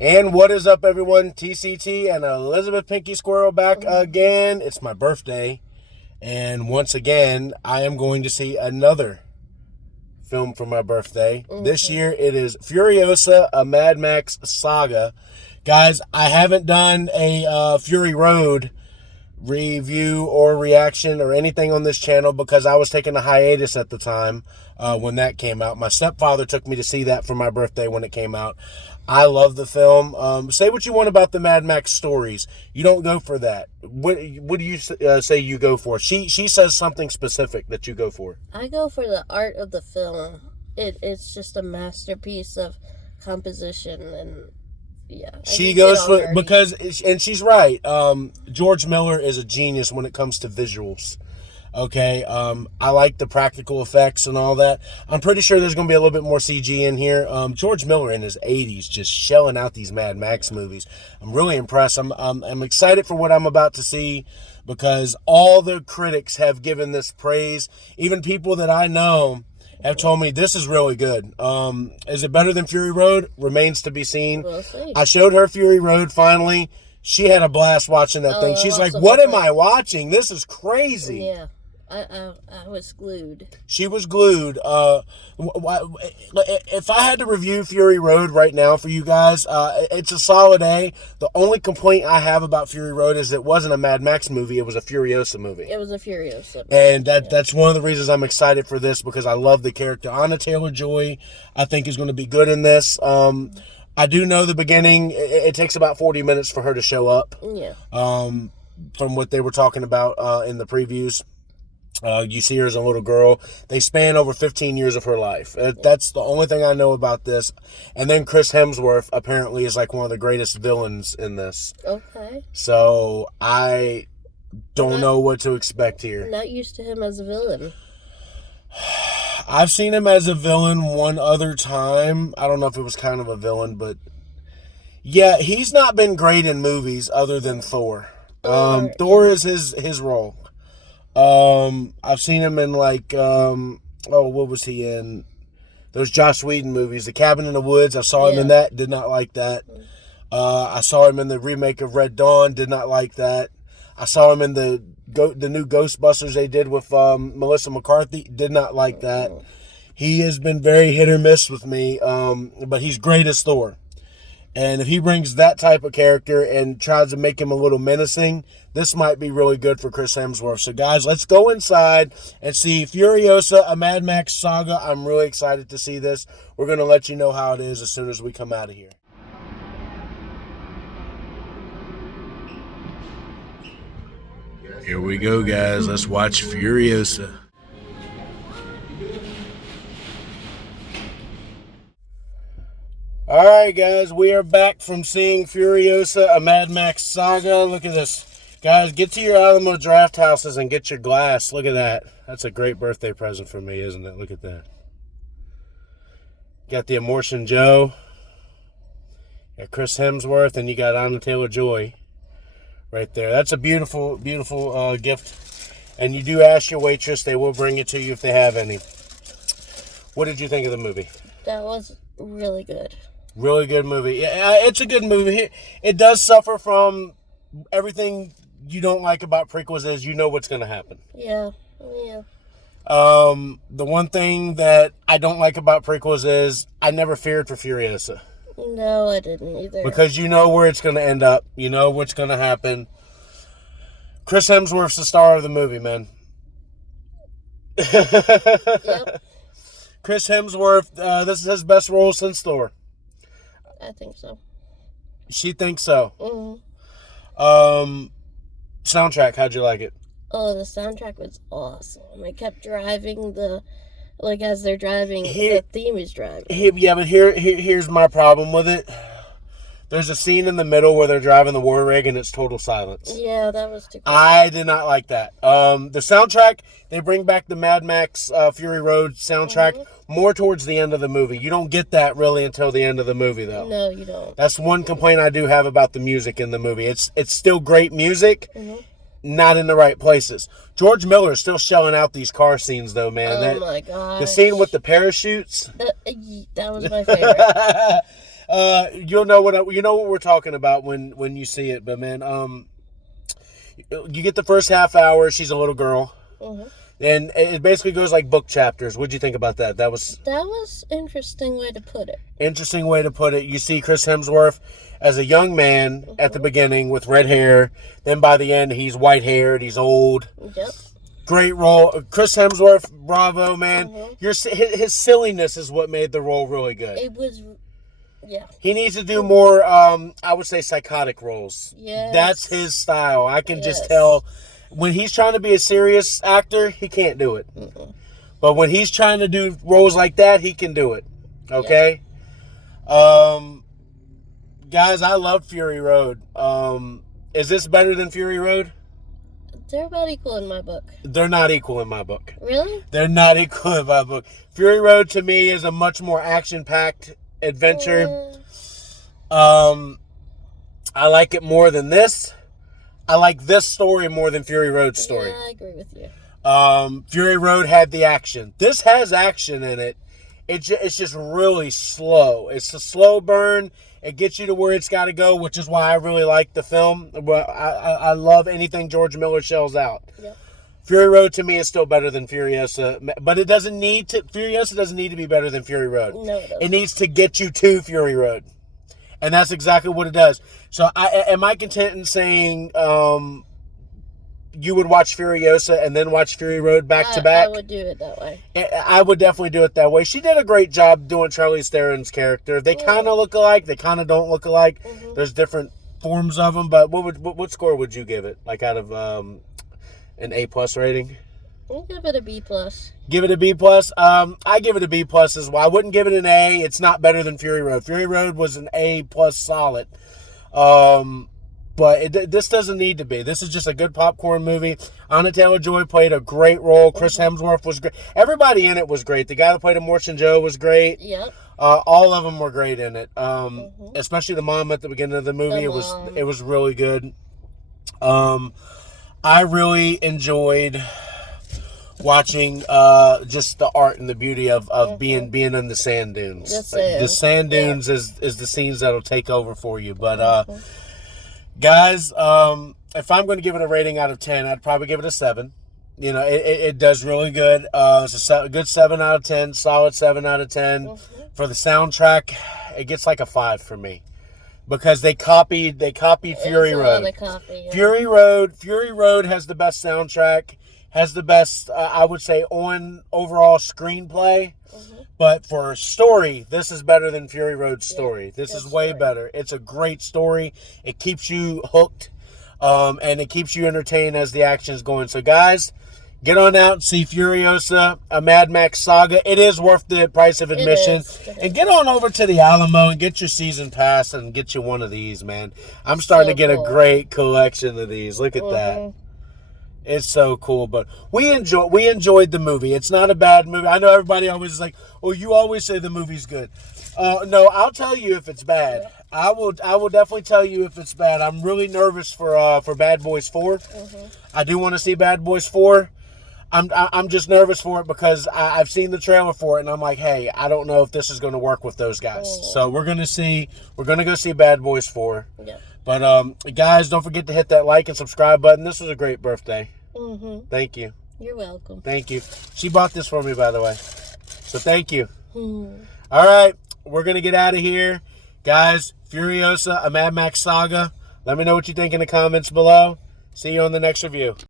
And what is up, everyone? TCT and Elizabeth Pinky Squirrel back again. It's my birthday, and once again, I am going to see another film for my birthday. This year, it is Furiosa, a Mad Max saga. Guys, I haven't done a Fury Road review or reaction or anything on this channel because I was taking a hiatus at the time when that came out. My stepfather took me to see that for my birthday when it came out. I love the film. Say what you want about the Mad Max stories. You don't go for that. What do you say you go for? She says something specific that you go for. I go for the art of the film. It's just a masterpiece of composition, and yeah. She goes for, because, and she's right. George Miller is a genius when it comes to visuals. Okay, I like the practical effects and all that. I'm pretty sure there's going to be a little bit more CG in here. George Miller in his 80s just shelling out these Mad Max movies. I'm really impressed. I'm excited for what I'm about to see because all the critics have given this praise. Even people that I know have told me this is really good. Is it better than Fury Road? Remains to be seen. We'll see. I showed her Fury Road finally. She had a blast watching that thing. She's like, "What am I watching? This is crazy." Yeah. I was glued. She was glued. If I had to review Fury Road right now for you guys, it's a solid A. The only complaint I have about Fury Road is it wasn't a Mad Max movie. It was a Furiosa movie. It was a Furiosa movie. And that's one of the reasons I'm excited for this because I love the character. Anna Taylor-Joy, I think, is going to be good in this. I do know the beginning, it takes about 40 minutes for her to show up. Yeah. From what they were talking about in the previews. You see her as a little girl. They span over 15 years of her life. That's the only thing I know about this. And then Chris Hemsworth apparently is like one of the greatest villains in this. Okay. So I don't know what to expect here. Not used to him as a villain. I've seen him as a villain one other time. I don't know if it was kind of a villain, but yeah, he's not been great in movies other than Thor. Thor is his role. I've seen him in like, what was he in? Those Joss Whedon movies, The Cabin in the Woods. I saw him in that, did not like that. I saw him in the remake of Red Dawn, did not like that. I saw him in the new Ghostbusters they did with Melissa McCarthy, did not like that. He has been very hit or miss with me, but he's great as Thor. And if he brings that type of character and tries to make him a little menacing, this might be really good for Chris Hemsworth. So, guys, let's go inside and see Furiosa, a Mad Max saga. I'm really excited to see this. We're going to let you know how it is as soon as we come out of here. Here we go, guys. Let's watch Furiosa. Alright, guys, we are back from seeing Furiosa, a Mad Max saga. Look at this. Guys, get to your Alamo Draft houses and get your glass. Look at that. That's a great birthday present for me, isn't it? Look at that. Got the Immortan Joe. Got Chris Hemsworth, and you got Anna Taylor-Joy right there. That's a beautiful, beautiful gift. And you do ask your waitress. They will bring it to you if they have any. What did you think of the movie? That was really good. Really good movie. Yeah, it's a good movie. It does suffer from everything you don't like about prequels is you know what's going to happen. Yeah. The one thing that I don't like about prequels is I never feared for Furiosa. No, I didn't either. Because you know where it's going to end up. You know what's going to happen. Chris Hemsworth's the star of the movie, man. Yep. Chris Hemsworth, this is his best role since Thor. I think so. She thinks so. Soundtrack, how'd you like it? Oh, the soundtrack was awesome. I kept driving as they're driving, the theme is driving. But here's my problem with it. There's a scene in the middle where they're driving the war rig and it's total silence. Yeah, that was too cool. I did not like that. The soundtrack, they bring back the Mad Max Fury Road soundtrack more towards the end of the movie. You don't get that really until the end of the movie, though. No, you don't. That's one complaint I do have about the music in the movie. It's still great music, not in the right places. George Miller is still shelling out these car scenes, though, man. Oh, my God. The scene with the parachutes. That was my favorite. You'll know what we're talking about when you see it. But man, you get the first half hour. She's a little girl, and it basically goes like book chapters. What'd you think about that? That was interesting way to put it. Interesting way to put it. You see Chris Hemsworth as a young man at the beginning with red hair. Then by the end, he's white haired. He's old. Yep. Great role. Chris Hemsworth, bravo, man. His silliness is what made the role really good. It was, yeah. He needs to do more, I would say, psychotic roles. Yes. That's his style. I can just tell. When he's trying to be a serious actor, he can't do it. But when he's trying to do roles like that, he can do it. Okay? Guys, I love Fury Road. Is this better than Fury Road? They're about equal in my book. They're not equal in my book. Really? They're not equal in my book. Fury Road to me is a much more action-packed adventure. I like it more than this. I like this story more than Fury Road's story. Yeah, I agree with you. Fury Road had the action. This has action in it. It's just really slow. It's a slow burn. It gets you to where it's got to go, which is why I really like the film. I love anything George Miller shells out. Yep. Fury Road to me is still better than Furiosa, but it doesn't need to. Furiosa doesn't need to be better than Fury Road. No, it doesn't. It needs to get you to Fury Road, and that's exactly what it does. So, am I content in saying you would watch Furiosa and then watch Fury Road back to back? I would do it that way. I would definitely do it that way. She did a great job doing Charlize Theron's character. They kind of look alike. They kind of don't look alike. There's different forms of them. But what score would you give it? Like out of an A+ rating? I'll give it a B+. Give it a B+. I give it a B+ as well. I wouldn't give it an A. It's not better than Fury Road. Fury Road was an A+ solid. But this doesn't need to be. This is just a good popcorn movie. Anna Taylor-Joy played a great role. Chris Hemsworth was great. Everybody in it was great. The guy that played Immortan Joe was great. Yep. All of them were great in it. Especially the mom at the beginning of the movie. It was really good. I really enjoyed watching just the art and the beauty of being in the sand dunes. The sand dunes is the scenes that'll take over for you. But guys, if I'm going to give it a rating out of 10, I'd probably give it a 7. You know, it does really good. It's a good 7 out of 10, solid 7 out of 10. For the soundtrack, it gets like a 5 for me. Because they copied Fury Road. Fury Road has the best soundtrack, has the best, I would say, overall screenplay. But for story, this is better than Fury Road's story. This is way better. It's a great story. It keeps you hooked, and it keeps you entertained as the action is going. So, guys, get on out and see Furiosa, a Mad Max saga. It is worth the price of admission. And get on over to the Alamo and get your season pass and get you one of these, man. I'm starting to get a great collection of these. Look at that. It's so cool, but we enjoyed the movie. It's not a bad movie. I know everybody always is like, "Oh, you always say the movie's good." No, I'll tell you if it's bad. I will definitely tell you if it's bad. I'm really nervous for Bad Boys 4. I do want to see Bad Boys 4. I'm just nervous for it because I've seen the trailer for it and I'm like, hey, I don't know if this is going to work with those guys. So we're gonna go see Bad Boys 4. Yeah. But guys, don't forget to hit that like and subscribe button. This was a great birthday. Thank you. You're welcome. Thank you. She bought this for me, by the way. So thank you. All right, we're gonna get out of here, guys. Furiosa, a Mad Max saga. Let me know what you think in the comments below. See you on the next review.